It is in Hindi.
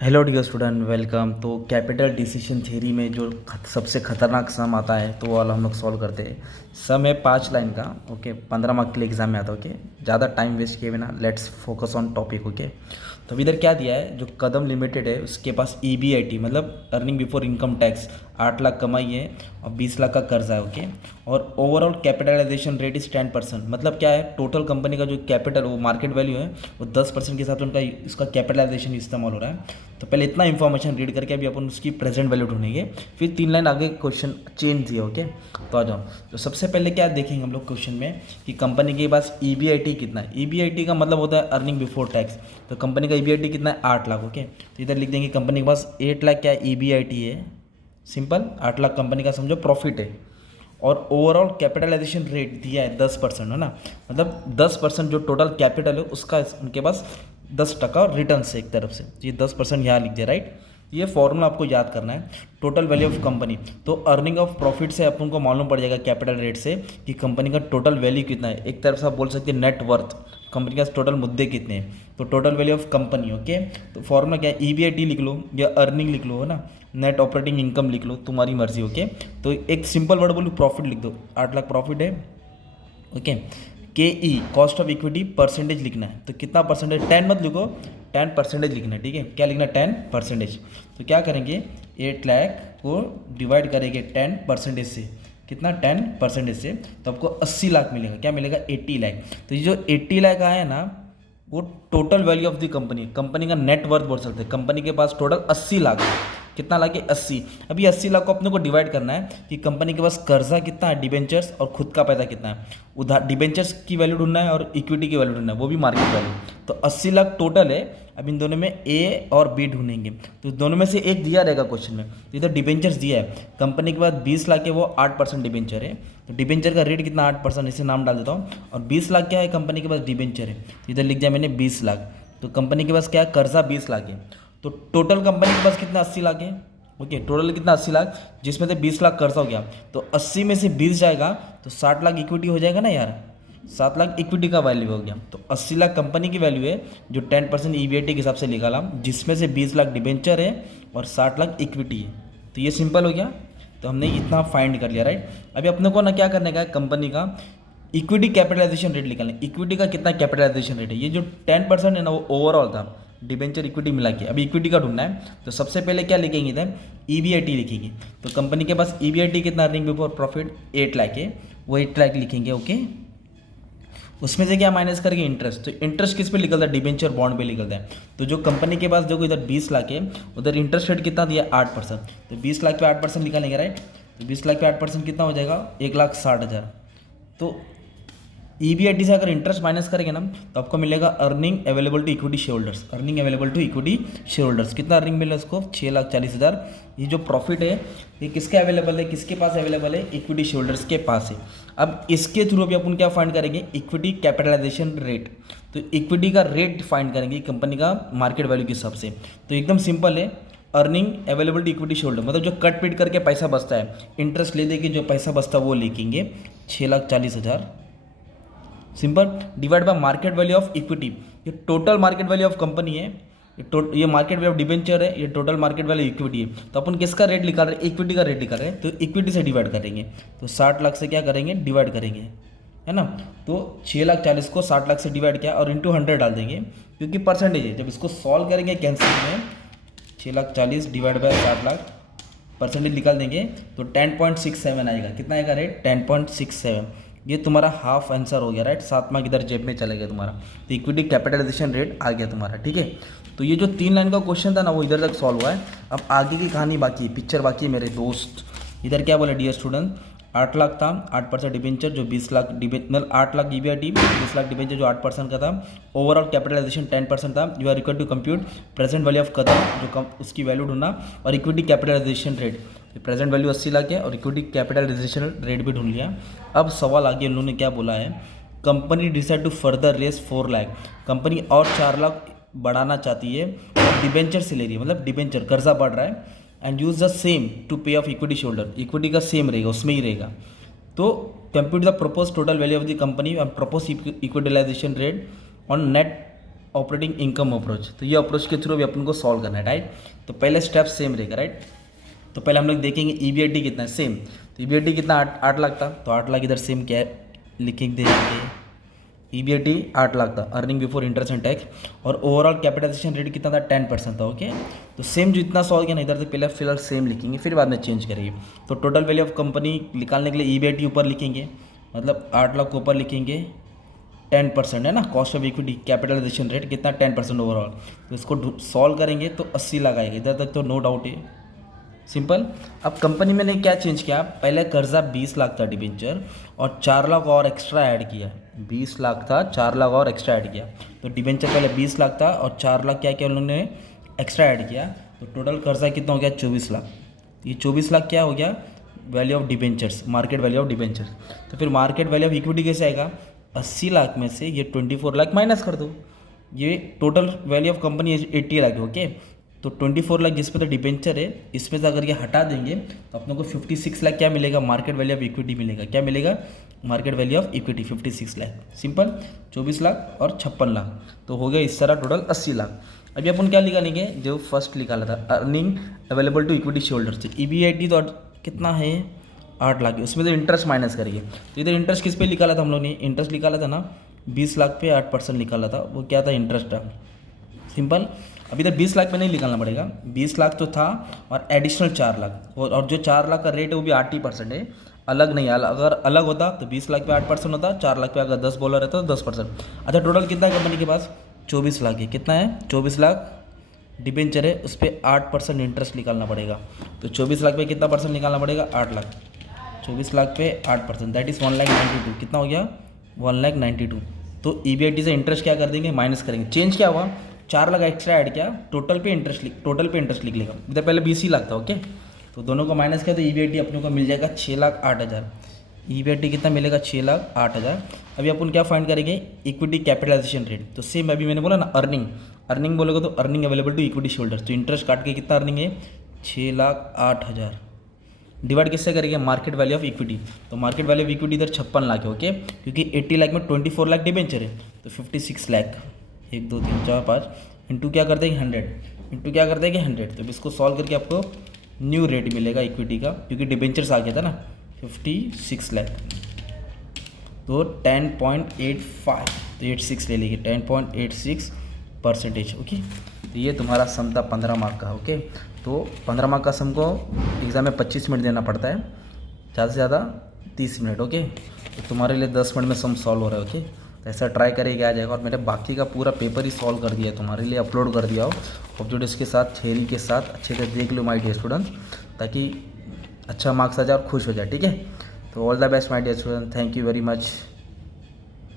Hello dear student, welcome. तो कैपिटल डिसीजन थ्योरी में जो सबसे खतरनाक सम आता है तो वो वाला हम लोग सॉल्व करते हैं। सम है 5 लाइन का। ओके, 15 मार्क के लिए एग्जाम में आता है। ओके, ज़्यादा टाइम वेस्ट किए बिना let's focus on topic. Okay, तो अभी इधर क्या दिया है, जो कदम लिमिटेड है उसके पास EBIT मतलब earning before income tax 8 lakh कमाई है और 20 लाख का कर्जा है। ओके, और ओवरऑल कैपिटलाइजेशन रेट इज़ 10%। मतलब क्या है, टोटल कंपनी का जो कैपिटल वो मार्केट वैल्यू है वो 10% के साथ उनका इसका कैपिटलाइजेशन इस्तेमाल हो रहा है। तो पहले इतना इन्फॉर्मेशन रीड करके अभी अपन उसकी प्रेजेंट वैल्यू ढूंढेंगे, फिर 3 लाइन आगे क्वेश्चन चेंज दिया। ओके, तो आ जाओ। तो सबसे पहले क्या देखेंगे हम लोग क्वेश्चन में कि कंपनी के पास EBIT कितना है। EBIT का मतलब होता है अर्निंग बिफोर टैक्स। तो कंपनी का EBIT कितना है, 8 लाख। ओके, तो इधर लिख देंगे कंपनी के पास 8 लाख क्या EBIT है। सिंपल, 8 लाख कंपनी का समझो प्रॉफिट है। और ओवरऑल कैपिटलाइजेशन रेट दिया है 10%, है ना। मतलब 10% जो टोटल कैपिटल है उसका उनके पास 10% रिटर्न से एक तरफ से। तो ये 10% यहाँ लिख दिया, राइट। ये फॉर्मूला आपको याद करना है, टोटल वैल्यू ऑफ कंपनी। तो अर्निंग ऑफ प्रॉफिट से अपन को मालूम पड़ जाएगा कैपिटल रेट से कि कंपनी का टोटल वैल्यू कितना है। एक तरफ से आप बोल सकते हैं नेट वर्थ, कंपनी का टोटल मुद्दे कितने हैं। तो total value of company. Okay, तो फॉर्मूला क्या है, EBIT लिख लो या अर्निंग लिख लो, है ना। नेट ऑपरेटिंग इनकम लिख लो, तुम्हारी मर्जी। ओके, तो एक सिंपल वर्ड बोलूँ, प्रॉफिट लिख दो, 8 लाख प्रॉफिट है। Okay, KE cost of equity percentage लिखना है। तो कितना परसेंटेज, 10 मत लिखो, 10% लिखना है। ठीक है, क्या लिखना है, 10%। तो क्या करेंगे, 8 लाख को डिवाइड करेंगे 10% से। कितना, 10% से, तो आपको 80 लाख मिलेगा। क्या मिलेगा, 80 लाख। तो ये जो 80 लाख आया ना, वो total value of the company, company का नेट वर्थ बोल सकते हैं। कंपनी के पास टोटल 80 लाख है। कितना लाख है, 80। अभी 80 लाख को अपने को डिवाइड करना है कि कंपनी के पास कर्जा कितना है, डिबेंचर्स, और खुद का पैसा कितना है। उधार डिबेंचर्स की वैल्यू ढूंढना है और इक्विटी की वैल्यू ढूंढना है, वो भी मार्केट वैल्यू। तो 80 लाख टोटल है। अब इन दोनों में A और B ढूंढेंगे। तो दोनों में से एक दिया रहेगा क्वेश्चन में। तो इधर डिबेंचर्स दिया है, कंपनी के पास 20 लाख है, वो 8% डिबेंचर है। तो डिबेंचर का रेट कितना, 8%, इसे नाम डाल देता हूँ। और 20 लाख क्या है, कंपनी के पास डिबेंचर है। तो इधर लिख दिया मैंने 20 लाख। तो कंपनी के पास क्या है, कर्जा 20 लाख है। तो टोटल कंपनी के पास कितना, 80 लाख है। ओके, टोटल कितना, 80 लाख, जिसमें से 20 लाख कर्जा हो गया। तो 80 में से 20 जाएगा तो 60 लाख इक्विटी हो जाएगा ना यार। 7 लाख इक्विटी का वैल्यू हो गया। तो 80 लाख कंपनी की वैल्यू है, जो 10% EBIT के हिसाब से निकाला, जिसमें से 20 लाख डिबेंचर है और 60 लाख इक्विटी है। तो ये सिंपल हो गया। तो हमने इतना फाइंड कर लिया, राइट। अभी अपने को ना क्या करने का है, कंपनी का इक्विटी कैपिटलाइजेशन रेट निकालना है। इक्विटी का कितना कैपिटलाइजेशन रेट है, ये जो 10% है ना वो ओवरऑल था, डिबेंचर इक्विटी मिला के। अभी इक्विटी का ढूंढना है। तो सबसे पहले क्या लिखेंगे इधर, EBIT लिखेंगे। तो कंपनी के पास EBIT कितना, अर्निंग बिफोर प्रॉफिट 8 लाख है, वो 8 लाख लिखेंगे। ओके, उसमें से क्या माइनस करेंगे, इंटरेस्ट। तो इंटरेस्ट किस पे निकलता है, डिबेंचर बॉन्ड पे निकलता है। तो जो कंपनी के पास देखो इधर 20 लाख है, उधर इंटरेस्ट रेट कितना दिया, 8%। तो 20 लाख पे 8% निकालेंगे, राइट। तो 20 लाख पे 8% कितना हो जाएगा, 1,60,000। तो EBIT से अगर इंटरेस्ट माइनस करेंगे ना, तो आपको मिलेगा earning available to equity share holders. Earning available to equity share holders कितना अर्निंग मिला उसको, 6,40,000। ये जो प्रॉफिट है ये किसके अवेलेबल है, किसके पास अवेलेबल है, इक्विटी शेयर होल्डर्स के पास है। अब इसके थ्रू अभी अपन क्या फाइंड करेंगे, इक्विटी कैपिटलाइजेशन रेट। तो इक्विटी का रेट फाइंड करेंगे कंपनी का मार्केट वैल्यू के हिसाब से। तो एकदम सिंपल है, earning available to equity share holder मतलब जो कट पीट करके पैसा बचता है, इंटरेस्ट ले दे के जो पैसा बचता है वो लिखेंगे 6,40,000। Simple, divide by market value of equity. ये total market value of company है, ये मार्केट वैल्यू ऑफ डिबेंचर है, ये टोटल मार्केट वैल्यू इक्विटी है। तो अपन किसका रेट निकाल रहे हैं, इक्विटी का रेट निकाल रहे हैं। तो इक्विटी से डिवाइड करेंगे। तो 60 लाख से क्या करेंगे, डिवाइड करेंगे, है ना। तो 6,40,000 को 60 लाख से डिवाइड किया और इंटू 100 डाल देंगे, क्योंकि परसेंटेज है। जब इसको सॉल्व करेंगे कैंसिल में, 6,40,000 डिवाइड बाय 60 लाख, परसेंटेज निकाल देंगे तो 10.67 आएगा। कितना आएगा रेट, 10.67। ये तुम्हारा हाफ आंसर हो गया, राइट। 7 मार्क इधर जेब में चला गया तुम्हारा। तो इक्विटी कैपिटलाइजेशन रेट आ गया तुम्हारा, ठीक है। तो ये जो 3 लाइन का क्वेश्चन था ना वो इधर तक सॉल्व हुआ है। अब आगे की कहानी बाकी है, पिक्चर बाकी है मेरे दोस्त। इधर क्या बोला डियर स्टूडेंट, 8 लाख था, 8% डिबेंचर जो 20 लाख मतलब 8 लाख EBIT, 20 लाख डिबेंचर जो 8% का था। ओवरऑल कैपिटलाइजेशन 10% था। You are required to compute present value of कदम, जो कम उसकी वैल्यू ढूंढना, और equity capitalisation rate. Present value 80 lakh है और इक्विटी कैपिटलाइजेशन रेट भी ढूंढ लिया। अब सवाल आगे उन्होंने क्या बोला है, company decide to further raise 4 lakh. Company और 4 लाख बढ़ाना चाहती है और डिबेंचर से ले रही है, मतलब डिबेंचर कर्जा बढ़ रहा है। And use the same to pay off equity shoulder, equity का सेम रहेगा, उसमें ही रहेगा। तो compute the propose total value of the company and propose equitisation rate on net operating income approach, तो ये अप्रोच के थ्रू भी अपन को सॉल्व करना है, राइट। तो पहले स्टेप सेम रहेगा, राइट। तो पहले हम लोग देखेंगे ईबीआईटी कितना है, सेम। तो ईबीआईटी कितना 8 लाख था, तो 8 लाख इधर सेम क्या है लिखेंगे, देंगे ईबीआईटी 8 लाख था, earning before interest and tax, और ओवरऑल कैपिटलाइजेशन रेट कितना था 10% था, ओके। तो सेम जो इतना सॉल्व किया ना इधर से पहले फिलहाल सेम लिखेंगे, फिर बाद में चेंज करेंगे। तो टोटल वैल्यू ऑफ कंपनी निकालने के लिए ईबीआईटी ऊपर लिखेंगे, मतलब 8 लाख ऊपर लिखेंगे, 10% है ना, cost of equity capitalisation rate कितना 10% ओवरऑल। तो इसको सॉल्व करेंगे तो 80 लाख आएगा, इधर तक तो नो डाउट है, सिंपल। अब कंपनी मैंने क्या चेंज किया, पहले कर्जा 20 लाख था डिबेंचर, और 4 लाख और एक्स्ट्रा ऐड किया। 20 लाख था, 4 लाख और एक्स्ट्रा ऐड किया। तो डिबेंचर पहले 20 लाख था और 4 लाख क्या किया उन्होंने एक्स्ट्रा ऐड किया, तो टोटल कर्जा कितना हो गया 24 लाख। ये 24 लाख क्या हो गया, value of debentures, market value of debentures. तो फिर मार्केट वैल्यू ऑफ इक्विटी कैसे आएगा, 80 लाख में से ये 24 लाख माइनस कर दो, ये total value of company 80 lakh है, ओके। तो 24 लाख जिस पे तो डिबेंचर है, इसमें से अगर ये हटा देंगे तो अपने को 56 लाख क्या मिलेगा, मार्केट वैल्यू ऑफ इक्विटी मिलेगा। क्या मिलेगा, market value of equity 56 lakh, simple. 24 lakh और 56 लाख, तो हो गया इस तरह टोटल 80 लाख। अभी अपन क्या निकालेंगे, जो फर्स्ट निकाला था earning available to equity share holder से, ईबीआईटी तो कितना है 8 लाख, उसमें तो इंटरेस्ट माइनस करेंगे। तो इधर इंटरेस्ट किस पे निकाला था हम लोग ने, इंटरेस्ट निकाला था ना 20 लाख पे 8% निकाला था, वो क्या था इंटरेस्ट था, सिंपल। अभी तक 20 लाख पे नहीं निकालना पड़ेगा, 20 लाख तो था और एडिशनल 4 लाख, और जो 4 लाख का रेट है वो भी 8% है, अलग नहीं है। अगर अलग होता तो 20 लाख पे 8% होता, 4 लाख पे अगर 10 बोला रहता तो 10%। अच्छा टोटल कितना है कंपनी के पास, 24 लाख है, कितना है 24 लाख डिबेंचर है, उस पर 8% इंटरेस्ट निकालना पड़ेगा। तो 24 लाख पे कितना परसेंट निकालना पड़ेगा, 8 लाख, 24 लाख पे 8%, दैट इज़ 1,92,000, कितना हो गया 1,92,000। तो ईबीआईटी से इंटरेस्ट क्या कर देंगे, माइनस करेंगे। चेंज क्या हुआ, 4 लाख एक्स्ट्रा ऐड किया, टोटल पे इंटरेस्ट लिख लेगा, इधर पहले 20 ही लाख था, ओके। तो दोनों को माइनस किया तो ईबीआईटी अपने को मिल जाएगा 6,08,000। ईबीआईटी कितना मिलेगा 6,08,000। अभी अपन क्या फाइंड करेंगे, इक्विटी कैपिटलाइजेशन रेट। तो सेम अभी मैंने बोला ना अर्निंग बोलोगे तो earning available to equity shareholders, तो इंटरेस्ट काट के कितना अर्निंग है 6,08,000, डिवाइड किससे करेंगे, मार्केट वैल्यू ऑफ इक्विटी। तो मार्केट वैल्यू ऑफ इक्विटी इधर 56 लाख है, ओके, क्योंकि 80 लाख में 24 लाख डिबेंचर है, तो 56 लाख, 1 2 3 4 5 इंटू क्या कर देंगे 100, इंटू क्या कर देंगे 100। तो इसको सॉल्व करके आपको न्यू रेट मिलेगा इक्विटी का, क्योंकि डिबेंचर्स आ गया था ना 56 लाख, तो 10.85, तो 86 ले लीजिए, 10.86%, ओके। तो ये तुम्हारा सम था 15 मार्क का, ओके। तो 15 मार्क का सम को एग्ज़ाम में 25 मिनट देना पड़ता है, ज़्यादा से ज़्यादा 30 मिनट, ओके। तो तुम्हारे लिए 10 मिनट में सम सॉल्व हो रहा है, ओके। तो ऐसा ट्राई करेंगे आ जाएगा। और मैंने बाकी का पूरा पेपर ही सॉल्व कर दिया है, तुम्हारे लिए अपलोड कर दिया हो ऑब्जेक्टिव्स के साथ, थ्योरी के साथ, अच्छे से देख लो माय डियर स्टूडेंट, ताकि अच्छा मार्क्स आ जाए और खुश हो जाए, ठीक है। तो all the best my dear student, thank you very much.